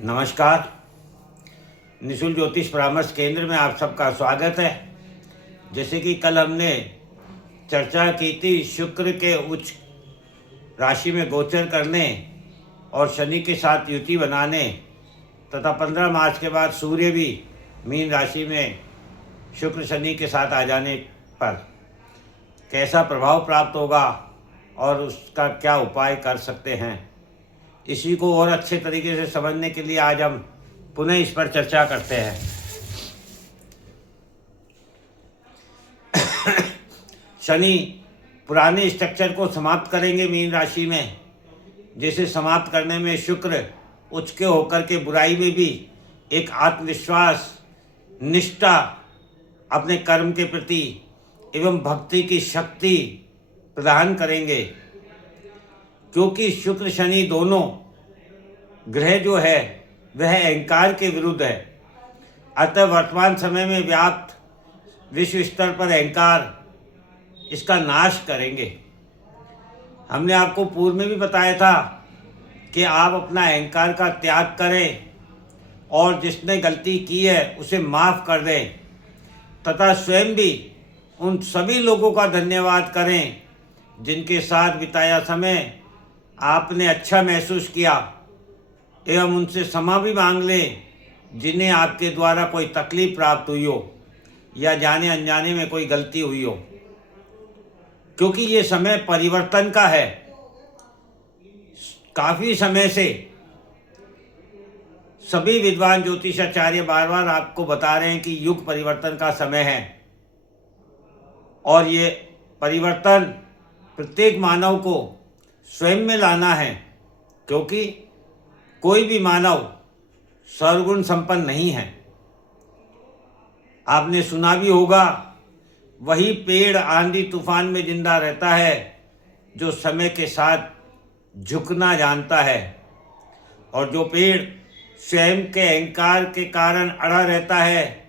नमस्कार। निशुल्क ज्योतिष परामर्श केंद्र में आप सबका स्वागत है। जैसे कि कल हमने चर्चा की थी शुक्र के उच्च राशि में गोचर करने और शनि के साथ युति बनाने तथा 15 मार्च के बाद सूर्य भी मीन राशि में शुक्र शनि के साथ आ जाने पर कैसा प्रभाव प्राप्त होगा और उसका क्या उपाय कर सकते हैं। इसी को और अच्छे तरीके से समझने के लिए आज हम पुनः इस पर चर्चा करते हैं। शनि पुराने स्ट्रक्चर को समाप्त करेंगे मीन राशि में, जिसे समाप्त करने में शुक्र उच्च के होकर के बुराई में भी एक आत्मविश्वास, निष्ठा अपने कर्म के प्रति एवं भक्ति की शक्ति प्रदान करेंगे, क्योंकि शुक्र शनि दोनों ग्रह जो है वह अहंकार के विरुद्ध है। अतः वर्तमान समय में व्याप्त विश्व स्तर पर अहंकार इसका नाश करेंगे। हमने आपको पूर्व में भी बताया था कि आप अपना अहंकार का त्याग करें और जिसने गलती की है उसे माफ़ कर दें तथा स्वयं भी उन सभी लोगों का धन्यवाद करें जिनके साथ बिताया समय आपने अच्छा महसूस किया, एवं उनसे क्षमा भी मांग लें जिन्हें आपके द्वारा कोई तकलीफ प्राप्त हुई हो या जाने अनजाने में कोई गलती हुई हो, क्योंकि ये समय परिवर्तन का है। काफ़ी समय से सभी विद्वान ज्योतिषाचार्य बार बार आपको बता रहे हैं कि युग परिवर्तन का समय है और ये परिवर्तन प्रत्येक मानव को स्वयं में लाना है, क्योंकि कोई भी मानव सर्वगुण संपन्न नहीं है। आपने सुना भी होगा, वही पेड़ आंधी तूफान में जिंदा रहता है जो समय के साथ झुकना जानता है, और जो पेड़ स्वयं के अहंकार के कारण अड़ा रहता है,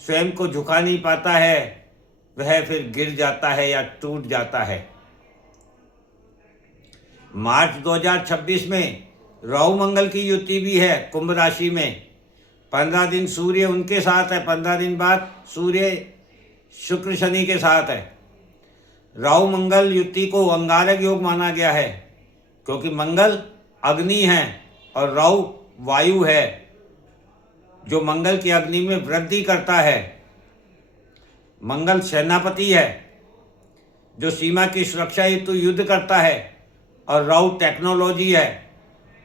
स्वयं को झुका नहीं पाता है, वह फिर गिर जाता है या टूट जाता है। मार्च 2026 में राहु मंगल की युति भी है कुंभ राशि में। 15 दिन सूर्य उनके साथ है, 15 दिन बाद सूर्य शुक्र शनि के साथ है। राहु मंगल युति को अंगारक योग माना गया है, क्योंकि मंगल अग्नि है और राहु वायु है, जो मंगल की अग्नि में वृद्धि करता है। मंगल सेनापति है जो सीमा की सुरक्षा हेतु युद्ध करता है, और राहु टेक्नोलॉजी है।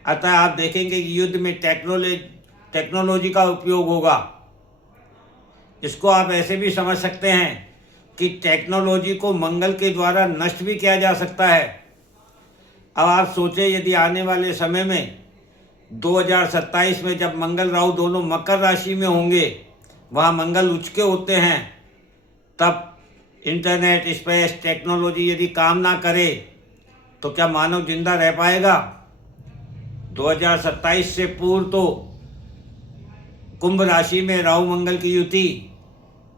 अतः आप देखेंगे कि युद्ध में टेक्नोलॉजी का उपयोग होगा। इसको आप ऐसे भी समझ सकते हैं कि टेक्नोलॉजी को मंगल के द्वारा नष्ट भी किया जा सकता है। अब आप सोचें, यदि आने वाले समय में 2027 में जब मंगल राहु दोनों मकर राशि में होंगे, वहाँ मंगल उच्च के होते हैं, तब इंटरनेट, स्पेस, टेक्नोलॉजी यदि काम ना करे तो क्या मानव जिंदा रह पाएगा? 2027 से पूर्व तो कुंभ राशि में राहु मंगल की युति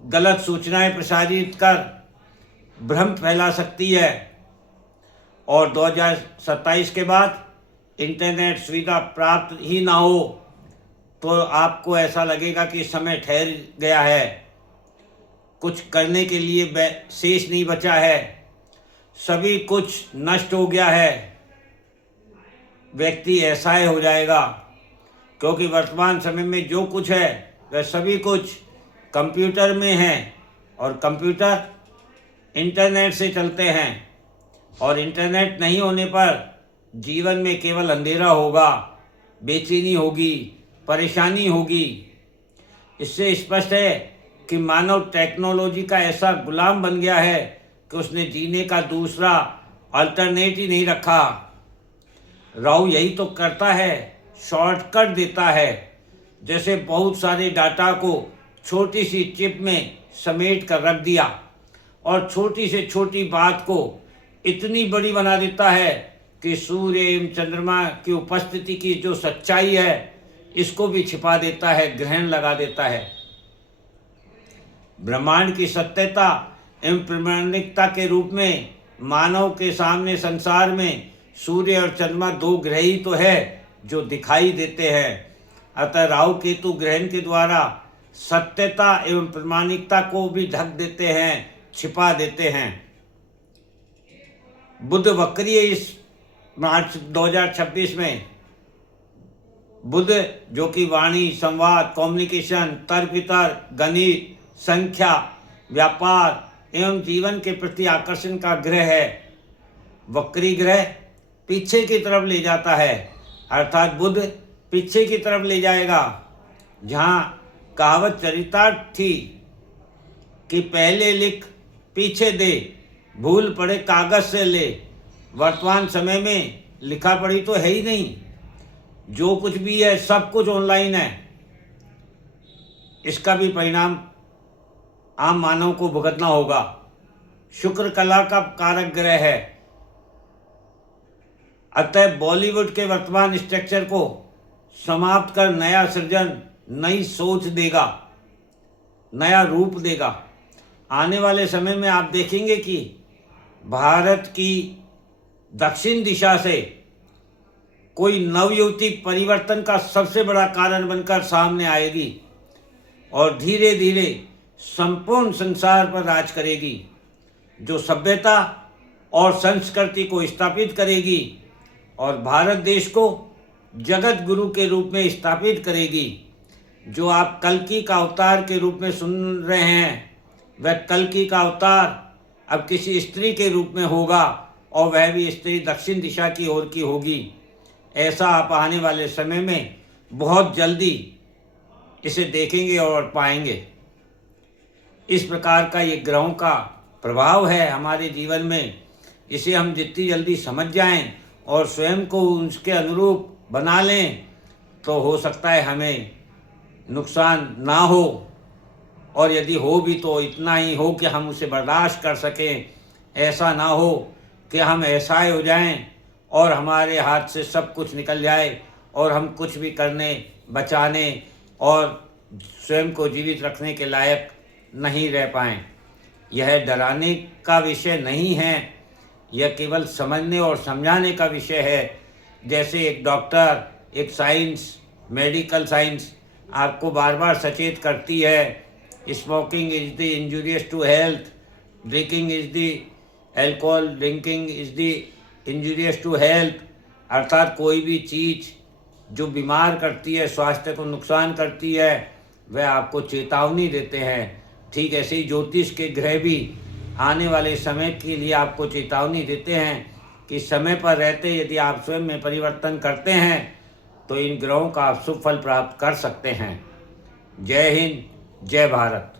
गलत सूचनाएं प्रसारित कर भ्रम फैला सकती है, और 2027 के बाद इंटरनेट सुविधा प्राप्त ही ना हो तो आपको ऐसा लगेगा कि समय ठहर गया है, कुछ करने के लिए शेष नहीं बचा है, सभी कुछ नष्ट हो गया है। व्यक्ति ऐसा ही हो जाएगा, क्योंकि वर्तमान समय में जो कुछ है वह सभी कुछ कंप्यूटर में है, और कंप्यूटर इंटरनेट से चलते हैं, और इंटरनेट नहीं होने पर जीवन में केवल अंधेरा होगा, बेचैनी होगी, परेशानी होगी। इससे स्पष्ट है कि मानव टेक्नोलॉजी का ऐसा गुलाम बन गया है कि उसने जीने का दूसरा अल्टरनेट ही नहीं रखा। राहु यही तो करता है, शॉर्टकट देता है। जैसे बहुत सारे डाटा को छोटी सी चिप में समेट कर रख दिया, और छोटी से छोटी बात को इतनी बड़ी बना देता है कि सूर्य एवं चंद्रमा की उपस्थिति की जो सच्चाई है इसको भी छिपा देता है, ग्रहण लगा देता है। ब्रह्मांड की सत्यता एवं प्रामाणिकता के रूप में मानव के सामने संसार में सूर्य और चंद्रमा दो ग्रह ही तो है जो दिखाई देते हैं, अतः राहु केतु ग्रहण के द्वारा सत्यता एवं प्रामाणिकता को भी ढक देते हैं, छिपा देते हैं। बुध वक्रीय इस मार्च 2026 में। बुध जो कि वाणी, संवाद, कम्युनिकेशन, तर्क वितर्क, गणित, संख्या, व्यापार एवं जीवन के प्रति आकर्षण का ग्रह है, वक्री ग्रह पीछे की तरफ ले जाता है, अर्थात बुध पीछे की तरफ ले जाएगा। जहाँ कहावत चरितार्थ थी कि पहले लिख पीछे दे, भूल पड़े कागज से ले, वर्तमान समय में लिखा पढ़ी तो है ही नहीं। जो कुछ भी है सब कुछ ऑनलाइन है। इसका भी परिणाम आम मानव को भुगतना होगा। शुक्र कला का कारक ग्रह है, अतः बॉलीवुड के वर्तमान स्ट्रक्चर को समाप्त कर नया सृजन, नई सोच देगा, नया रूप देगा। आने वाले समय में आप देखेंगे कि भारत की दक्षिण दिशा से कोई नवयुवती परिवर्तन का सबसे बड़ा कारण बनकर सामने आएगी और धीरे धीरे संपूर्ण संसार पर राज करेगी, जो सभ्यता और संस्कृति को स्थापित करेगी और भारत देश को जगत गुरु के रूप में स्थापित करेगी। जो आप कल्कि का अवतार के रूप में सुन रहे हैं, वह कल्कि का अवतार अब किसी स्त्री के रूप में होगा और वह भी स्त्री दक्षिण दिशा की ओर की होगी। ऐसा आप आने वाले समय में बहुत जल्दी इसे देखेंगे और पाएंगे। इस प्रकार का ये ग्रहों का प्रभाव है हमारे जीवन में। इसे हम जितनी जल्दी समझ जाएं और स्वयं को उसके अनुरूप बना लें तो हो सकता है हमें नुकसान ना हो, और यदि हो भी तो इतना ही हो कि हम उसे बर्दाश्त कर सकें। ऐसा ना हो कि हम असहाय हो जाएं और हमारे हाथ से सब कुछ निकल जाए और हम कुछ भी करने, बचाने और स्वयं को जीवित रखने के लायक नहीं रह पाएं। यह डराने का विषय नहीं है, यह केवल समझने और समझाने का विषय है। जैसे एक डॉक्टर, एक साइंस, मेडिकल साइंस आपको बार बार सचेत करती है, smoking is the injurious to health, drinking is the alcohol, drinking is the injurious to health, अर्थात कोई भी चीज़ जो बीमार करती है, स्वास्थ्य को नुकसान करती है, वह आपको चेतावनी देते हैं। ठीक ऐसे ही ज्योतिष के ग्रह भी आने वाले समय के लिए आपको चेतावनी देते हैं कि समय पर रहते यदि आप स्वयं में परिवर्तन करते हैं तो इन ग्रहों का आप शुभ फल प्राप्त कर सकते हैं। जय हिंद, जय भारत।